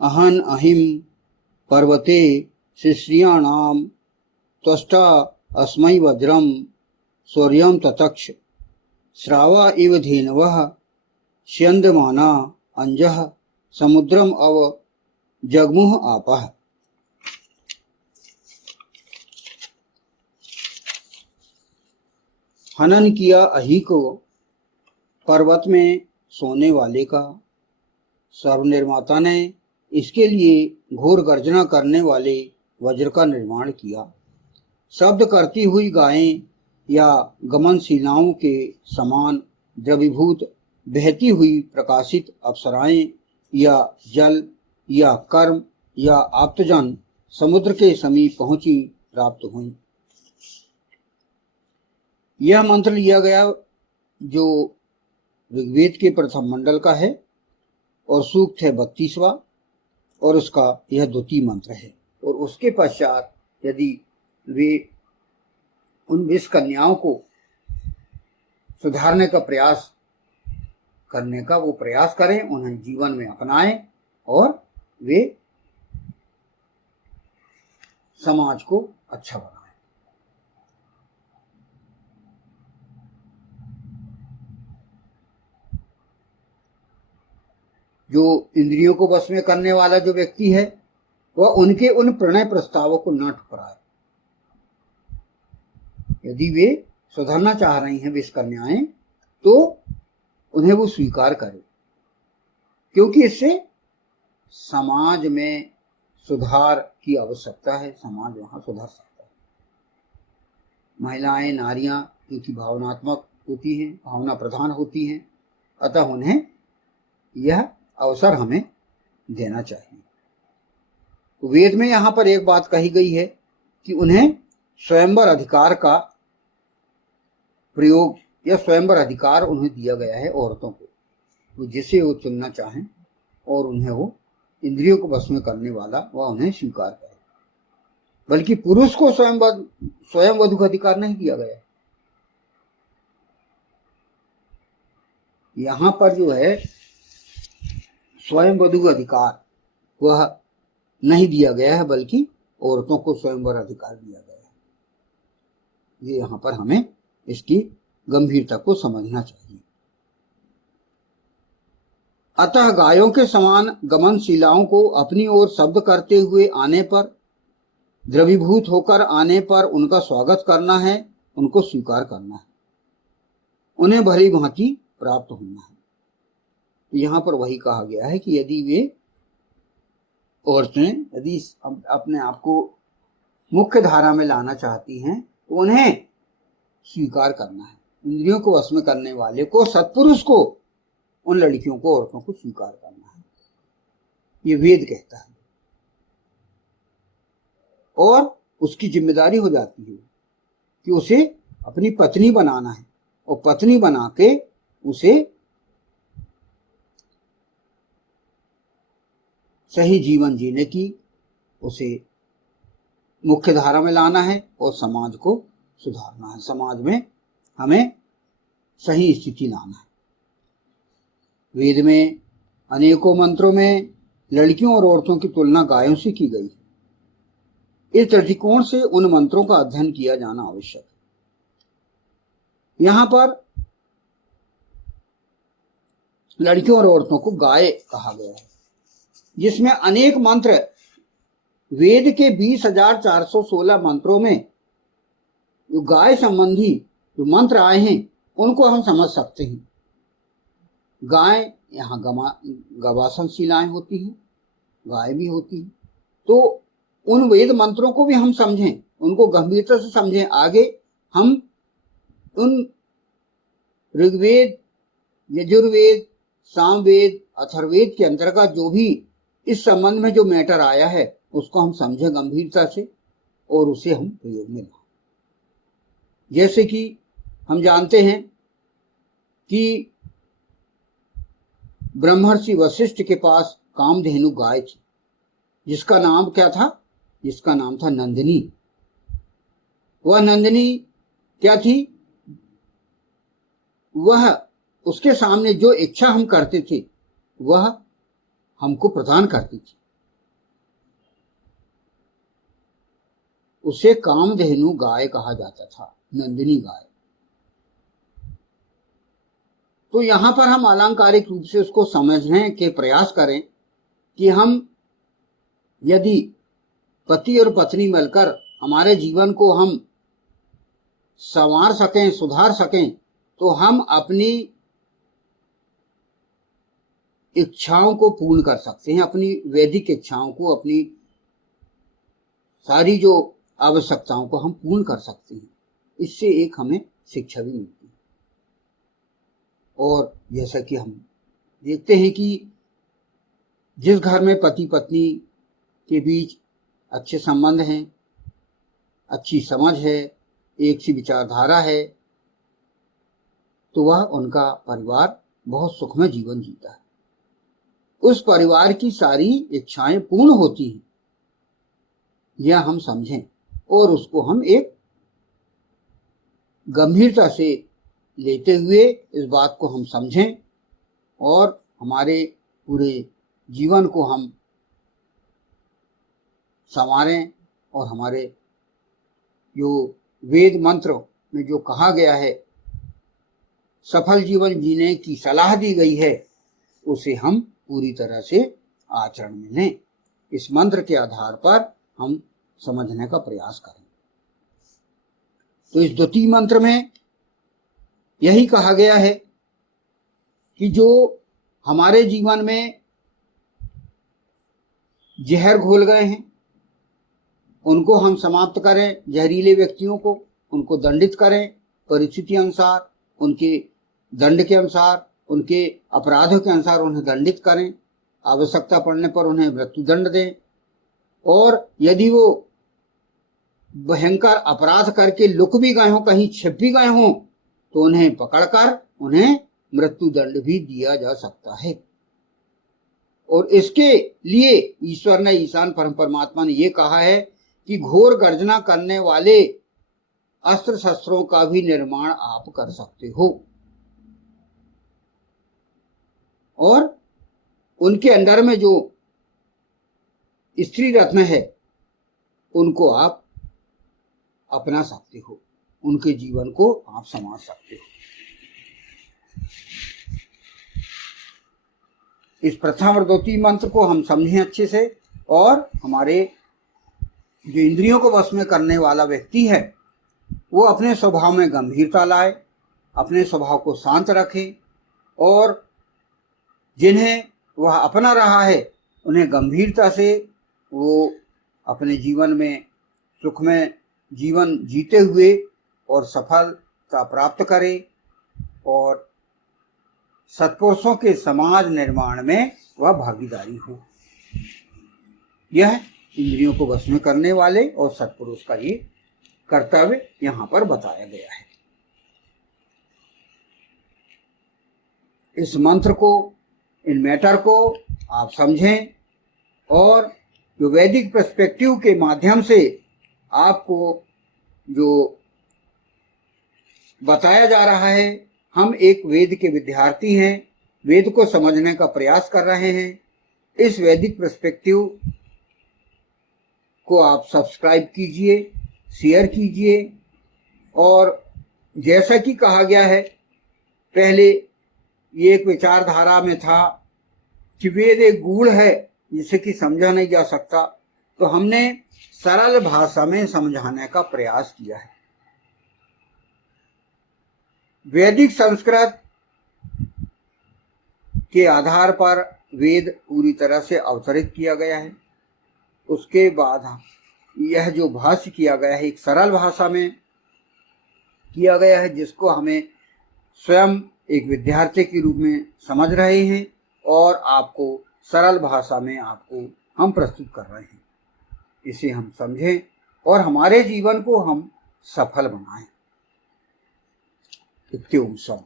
अहन अहिम पर्वते शिश्रियाणाम त्वष्टा अस्मै वज्रम शौर्यम ततक्ष श्रावा इव धेनवः स्यन्दमाना अंजः समुद्रम अव जगमुह आपः। हनन किया अहि को पर्वत में सोने वाले का, सर्वनिर्माता ने इसके लिए घोर गर्जना करने वाले वज्र का निर्माण किया। शब्द करती हुई गायें या गमनशिलाओं के समान द्रवीभूत बहती हुई प्रकाशित अप्सराएं या जल या कर्म या आप्तजन समुद्र के समीप पहुंची प्राप्त हुई। यह मंत्र लिया गया जो ऋग्वेद के प्रथम मंडल का है और सूक्त है 32वां और उसका यह द्वितीय मंत्र है। और उसके पश्चात यदि वे उन 20 कन्याओं को सुधारने का प्रयास करने का वो प्रयास करें, उन्हें जीवन में अपनाएं और वे समाज को अच्छा बनाएं। जो इंद्रियों को वश में करने वाला जो व्यक्ति है वह उनके उन प्रणय प्रस्तावों को न ठुकराए। यदि वे सुधरना चाह रही हैं 20 कन्याएं तो उन्हें वो स्वीकार करें, क्योंकि इससे समाज में सुधार की आवश्यकता है, समाज वहां सुधर सकता है। महिलाएं नारियां क्योंकि भावनात्मक होती हैं, भावना प्रधान होती हैं, अतः उन्हें यह अवसर हमें देना चाहिए। तो वेद में यहां पर एक बात कही गई है कि उन्हें स्वयंवर अधिकार का प्रयोग या स्वयंवर अधिकार उन्हें दिया गया है औरतों को, तो जिसे वो चुनना चाहें और उन्हें वो इंद्रियों को वश में करने वाला वह उन्हें स्वीकार करे। बल्कि पुरुष को स्वयं वधु का अधिकार नहीं दिया गया। यहां पर जो है स्वयं वधु अधिकार वह नहीं दिया गया है, बल्कि औरतों को स्वयंवर अधिकार दिया गया है। ये यहां पर हमें इसकी गंभीरता को समझना चाहिए। अतः गायों के समान गमनशिलाओं को अपनी ओर शब्द करते हुए आने पर, द्रवीभूत होकर आने पर उनका स्वागत करना है, उनको स्वीकार करना है, उन्हें भली भांति प्राप्त होना है। यहां पर वही कहा गया है कि यदि वे औरतें यदि अपने आप को मुख्य धारा में लाना चाहती हैं तो उन्हें स्वीकार करना है। इंद्रियों को वश में करने वाले को, सत्पुरुष को, उन लड़कियों को, औरतों को स्वीकार करना है, ये वेद कहता है। और उसकी जिम्मेदारी हो जाती है कि उसे अपनी पत्नी बनाना है और पत्नी बना के उसे सही जीवन जीने की, उसे मुख्य धारा में लाना है और समाज को सुधारना है, समाज में हमें सही स्थिति लाना है। वेद में अनेकों मंत्रों में लड़कियों और औरतों की तुलना गायों से की गई है। इस दृष्टिकोण से उन मंत्रों का अध्ययन किया जाना आवश्यक है। यहां पर लड़कियों और औरतों को गाय कहा गया है, जिसमें अनेक मंत्र, वेद के 20,416 मंत्रों में जो गाय संबंधी जो मंत्र आए हैं उनको हम समझ सकते हैं। गाय यहाँ गवासनशिलाएं होती हैं, गाय भी होती है, तो उन वेद मंत्रों को भी हम समझें, उनको गंभीरता से समझें। आगे हम उन ऋग्वेद, यजुर्वेद, सामवेद, अथर्ववेद के अंतर्गत जो भी इस संबंध में जो मैटर आया है उसको हम समझें गंभीरता से और उसे हम प्रयोग में लाएं। जैसे कि हम जानते हैं कि ब्रह्मर्षि वशिष्ठ के पास कामधेनु गाय थी, जिसका नाम क्या था? जिसका नाम था नंदिनी। वह नंदिनी क्या थी? वह उसके सामने जो इच्छा हम करते थे वह हमको प्रदान करती थी। उसे कामधेनु गाय कहा जाता था, नंदिनी गाय। तो यहां पर हम अलंकारिक रूप से उसको समझने के प्रयास करें कि हम यदि पति और पत्नी मिलकर हमारे जीवन को हम संवार सकें, सुधार सकें, तो हम अपनी इच्छाओं को पूर्ण कर सकते हैं, अपनी वैदिक इच्छाओं को, अपनी सारी जो आवश्यकताओं को हम पूर्ण कर सकते हैं। इससे एक हमें शिक्षा भी मिलती है। और जैसा कि हम देखते हैं कि जिस घर में पति पत्नी के बीच अच्छे संबंध हैं, अच्छी समझ है, एक सी विचारधारा है, तो वह उनका परिवार बहुत सुखमय जीवन जीता है। उस परिवार की सारी इच्छाएं पूर्ण होती हैं, यह हम समझें और उसको हम एक गंभीरता से लेते हुए इस बात को हम समझें और हमारे पूरे जीवन को हम संवारें। और हमारे जो वेद मंत्र में जो कहा गया है, सफल जीवन जीने की सलाह दी गई है, उसे हम पूरी तरह से आचरण में लें। इस मंत्र के आधार पर हम समझने का प्रयास करें। तो इस द्वितीय मंत्र में यही कहा गया है कि जो हमारे जीवन में जहर घोल गए हैं, उनको हम समाप्त करें। जहरीले व्यक्तियों को, उनको दंडित करें परिस्थिति अनुसार, उनके दंड के अनुसार, उनके अपराधों के अनुसार उन्हें दंडित करें। आवश्यकता पड़ने पर उन्हें मृत्यु दंड दें। और यदि वो भयंकर अपराध करके लुक भी गए हों, कहीं छिप भी गए हों, तो उन्हें पकड़कर उन्हें मृत्यु दंड भी दिया जा सकता है। और इसके लिए ईश्वर ने, ईशान परम परमात्मा ने यह कहा है कि घोर गर्जना करने वाले अस्त्र शस्त्रों का भी निर्माण आप कर सकते हो और उनके अंडर में जो स्त्री रत्न है उनको आप अपना सकते हो, उनके जीवन को आप संवार सकते हो। इस प्रथम और द्वितीय मंत्र को हम समझें अच्छे से और हमारे जो इंद्रियों को वश में करने वाला व्यक्ति है वो अपने स्वभाव में गंभीरता लाए, अपने स्वभाव को शांत रखे और जिन्हें वह अपना रहा है उन्हें गंभीरता से वो अपने जीवन में सुखमय जीवन जीते हुए और सफलता प्राप्त करे और सत्पुरुषों के समाज निर्माण में वह भागीदारी हो। यह इंद्रियों को वश में करने वाले और सत्पुरुष का ये कर्तव्य यहाँ पर बताया गया है। इस मंत्र को, इन मैटर को आप समझें और जो वैदिक पर्सपेक्टिव के माध्यम से आपको जो बताया जा रहा है, हम एक वेद के विद्यार्थी हैं, वेद को समझने का प्रयास कर रहे हैं। इस वैदिक पर्सपेक्टिव को आप सब्सक्राइब कीजिए, शेयर कीजिए और जैसा कि कहा गया है, पहले ये एक विचारधारा में था कि वेद एक गूढ़ है जिसे कि समझा नहीं जा सकता, तो हमने सरल भाषा में समझाने का प्रयास किया है। वैदिक संस्कृत के आधार पर वेद पूरी तरह से अवतरित किया गया है। उसके बाद यह जो भाष्य किया गया है एक सरल भाषा में किया गया है, जिसको हमें स्वयं एक विद्यार्थी के रूप में समझ रहे हैं और आपको सरल भाषा में आपको हम प्रस्तुत कर रहे हैं। इसे हम समझें और हमारे जीवन को हम सफल बनाएं। इत्युम सम।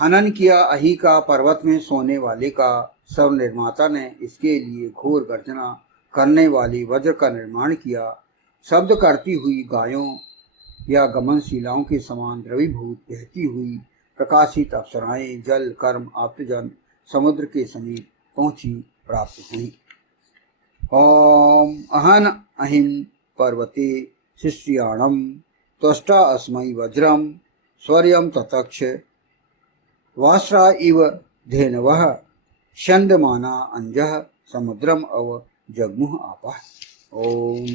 हनन किया अही का पर्वत में सोने वाले का, सब निर्माता ने इसके लिए घोर गर्जना करने वाली वज्र का निर्माण किया। शब्द करती हुई गायों या गमनशिलाओं के समान द्रवीभूत बहती हुई प्रकाशित अप्सराएं जल कर्म आप्तजन समुद्र के समीप पहुंची प्राप्त हुई। ओम अहन अहिम पर्वते शिष्याणम त्वष्टा अस्मै वज्रम स्वर्यं ततक्ष वास्रा इव धेनवः छन्दमाना अंजः समुद्रम अव जगमुह आपः। ओम।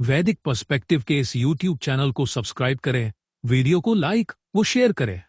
वैदिक पर्सपेक्टिव के इस YouTube चैनल को सब्सक्राइब करें, वीडियो को लाइक व शेयर करें।